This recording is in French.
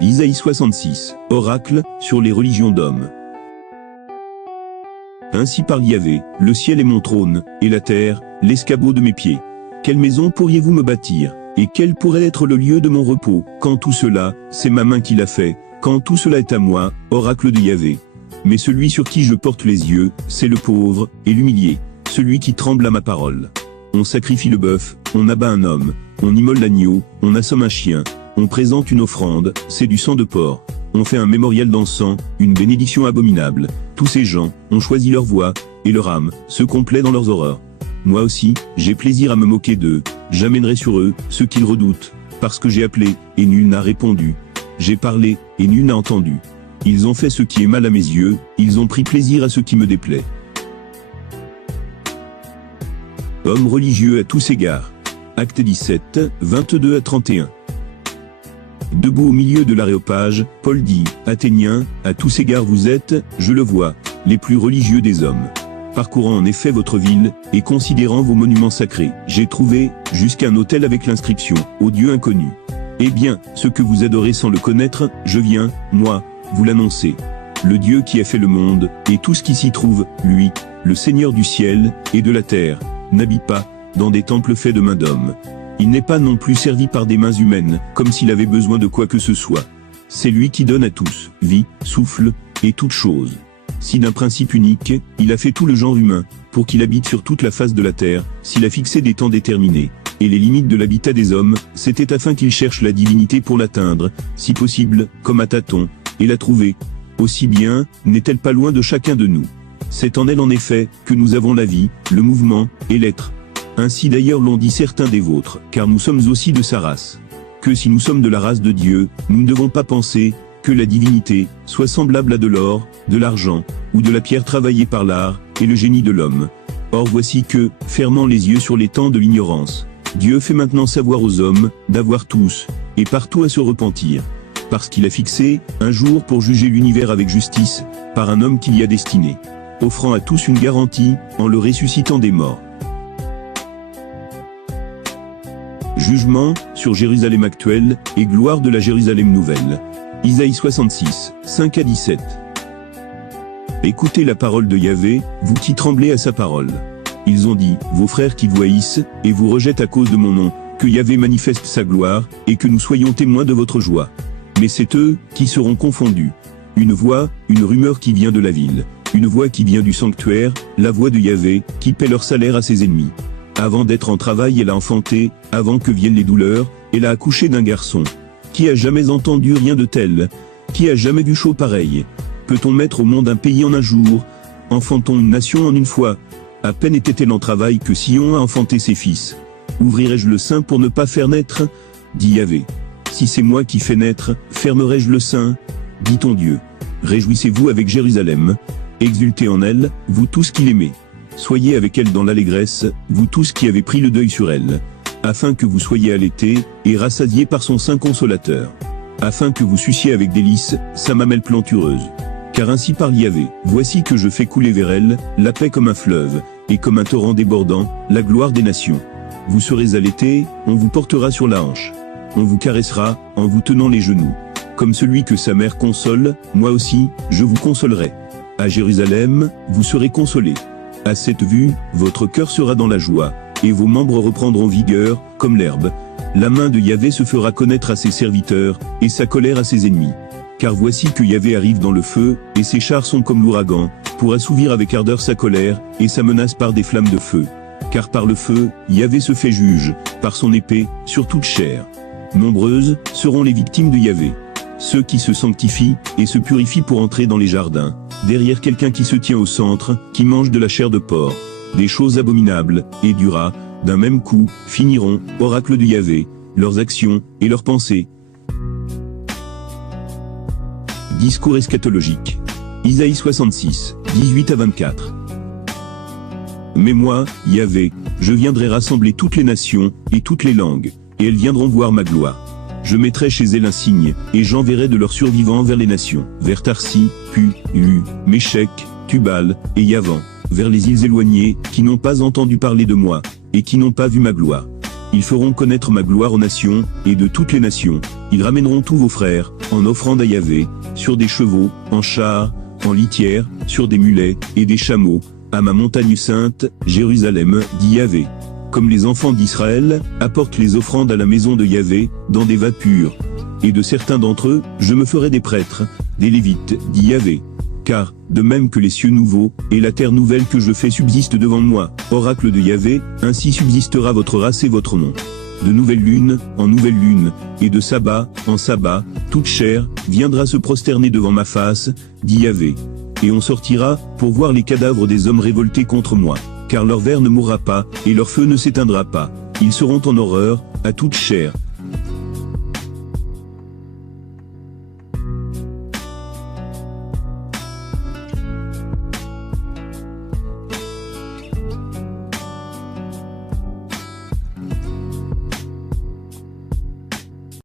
Isaïe 66, oracle, sur les religions d'hommes. Ainsi parle Yahvé, le ciel est mon trône, et la terre, l'escabeau de mes pieds. Quelle maison pourriez-vous me bâtir, et quel pourrait être le lieu de mon repos, quand tout cela, c'est ma main qui l'a fait, quand tout cela est à moi, oracle de Yahvé. Mais celui sur qui je porte les yeux, c'est le pauvre, et l'humilié, celui qui tremble à ma parole. On sacrifie le bœuf, on abat un homme, on immole l'agneau, on assomme un chien, on présente une offrande, c'est du sang de porc. On fait un mémorial d'encens, une bénédiction abominable. Tous ces gens ont choisi leur voie, et leur âme se complaît dans leurs horreurs. Moi aussi, j'ai plaisir à me moquer d'eux, j'amènerai sur eux ce qu'ils redoutent, parce que j'ai appelé, et nul n'a répondu. J'ai parlé, et nul n'a entendu. Ils ont fait ce qui est mal à mes yeux, ils ont pris plaisir à ce qui me déplaît. Homme religieux à tous égards. Acte 17, 22 à 31. Debout au milieu de l'aréopage, Paul dit, Athéniens, à tous égards vous êtes, je le vois, les plus religieux des hommes. Parcourant en effet votre ville, et considérant vos monuments sacrés, j'ai trouvé, jusqu'à un autel avec l'inscription, au Dieu inconnu. Eh bien, ce que vous adorez sans le connaître, je viens, moi, vous l'annoncer. Le Dieu qui a fait le monde, et tout ce qui s'y trouve, lui, le Seigneur du ciel, et de la terre, n'habite pas, dans des temples faits de mains d'hommes. Il n'est pas non plus servi par des mains humaines, comme s'il avait besoin de quoi que ce soit. C'est lui qui donne à tous, vie, souffle, et toutes choses. Si d'un principe unique, il a fait tout le genre humain, pour qu'il habite sur toute la face de la terre, s'il a fixé des temps déterminés, et les limites de l'habitat des hommes, c'était afin qu'il cherche la divinité pour l'atteindre, si possible, comme à tâtons, et la trouver. Aussi bien, n'est-elle pas loin de chacun de nous. C'est en elle en effet, que nous avons la vie, le mouvement, et l'être. Ainsi d'ailleurs l'ont dit certains des vôtres, car nous sommes aussi de sa race. Que si nous sommes de la race de Dieu, nous ne devons pas penser que la divinité soit semblable à de l'or, de l'argent, ou de la pierre travaillée par l'art, et le génie de l'homme. Or voici que, fermant les yeux sur les temps de l'ignorance, Dieu fait maintenant savoir aux hommes, d'avoir tous, et partout à se repentir. Parce qu'il a fixé, un jour pour juger l'univers avec justice, par un homme qu'il y a destiné. Offrant à tous une garantie, en le ressuscitant des morts. Jugement, sur Jérusalem actuelle, et gloire de la Jérusalem nouvelle. Isaïe 66, 5 à 17. Écoutez la parole de Yahvé, vous qui tremblez à sa parole. Ils ont dit, vos frères qui vous haïssent, et vous rejettent à cause de mon nom, que Yahvé manifeste sa gloire, et que nous soyons témoins de votre joie. Mais c'est eux, qui seront confondus. Une voix, une rumeur qui vient de la ville, une voix qui vient du sanctuaire, la voix de Yahvé, qui paie leur salaire à ses ennemis. Avant d'être en travail, elle a enfanté, avant que viennent les douleurs, elle a accouché d'un garçon. Qui a jamais entendu rien de tel? Qui a jamais vu chaud pareil? Peut-on mettre au monde un pays en un jour? Enfantons une nation en une fois? À peine était-elle en travail que Sion a enfanté ses fils. Ouvrirai-je le sein pour ne pas faire naître? Dit Yahvé. Si c'est moi qui fais naître, fermerai-je le sein? Dit ton Dieu. Réjouissez-vous avec Jérusalem. Exultez en elle, vous tous qui l'aimez. Soyez avec elle dans l'allégresse, vous tous qui avez pris le deuil sur elle, afin que vous soyez allaités, et rassasiés par son sein consolateur, afin que vous suciez avec délices, sa mamelle plantureuse. Car ainsi parle Yahvé, voici que je fais couler vers elle, la paix comme un fleuve, et comme un torrent débordant, la gloire des nations. Vous serez allaités, on vous portera sur la hanche. On vous caressera, en vous tenant les genoux. Comme celui que sa mère console, moi aussi, je vous consolerai. À Jérusalem, vous serez consolés. À cette vue, votre cœur sera dans la joie, et vos membres reprendront vigueur, comme l'herbe. La main de Yahvé se fera connaître à ses serviteurs, et sa colère à ses ennemis. Car voici que Yahvé arrive dans le feu, et ses chars sont comme l'ouragan, pour assouvir avec ardeur sa colère, et sa menace par des flammes de feu. Car par le feu, Yahvé se fait juge, par son épée, sur toute chair. Nombreuses seront les victimes de Yahvé. Ceux qui se sanctifient, et se purifient pour entrer dans les jardins. Derrière quelqu'un qui se tient au centre, qui mange de la chair de porc. Des choses abominables, et du rat, d'un même coup, finiront, oracle de Yahvé, leurs actions, et leurs pensées. Discours eschatologique. Isaïe 66, 18 à 24. Mais moi, Yahvé, je viendrai rassembler toutes les nations, et toutes les langues, et elles viendront voir ma gloire. Je mettrai chez elles un signe, et j'enverrai de leurs survivants vers les nations, vers Tarsi, Pu, Lu, Méchec, Tubal, et Yavan, vers les îles éloignées, qui n'ont pas entendu parler de moi, et qui n'ont pas vu ma gloire. ils feront connaître ma gloire aux nations, et de toutes les nations. Ils ramèneront tous vos frères, en offrande à Yahvé, sur des chevaux, en chars, en litières, sur des mulets, et des chameaux, à ma montagne sainte, Jérusalem, dit Yahvé. Comme les enfants d'Israël, apportent les offrandes à la maison de Yahvé, dans des vapures. Et de certains d'entre eux, je me ferai des prêtres, des Lévites, dit Yahvé. Car, de même que les cieux nouveaux, et la terre nouvelle que je fais subsistent devant moi, oracle de Yahvé, ainsi subsistera votre race et votre nom. De nouvelle lune, en nouvelle lune, et de sabbat, en sabbat, toute chair, viendra se prosterner devant ma face, dit Yahvé. Et on sortira, pour voir les cadavres des hommes révoltés contre moi. Car leur ver ne mourra pas, et leur feu ne s'éteindra pas. Ils seront en horreur, à toute chair.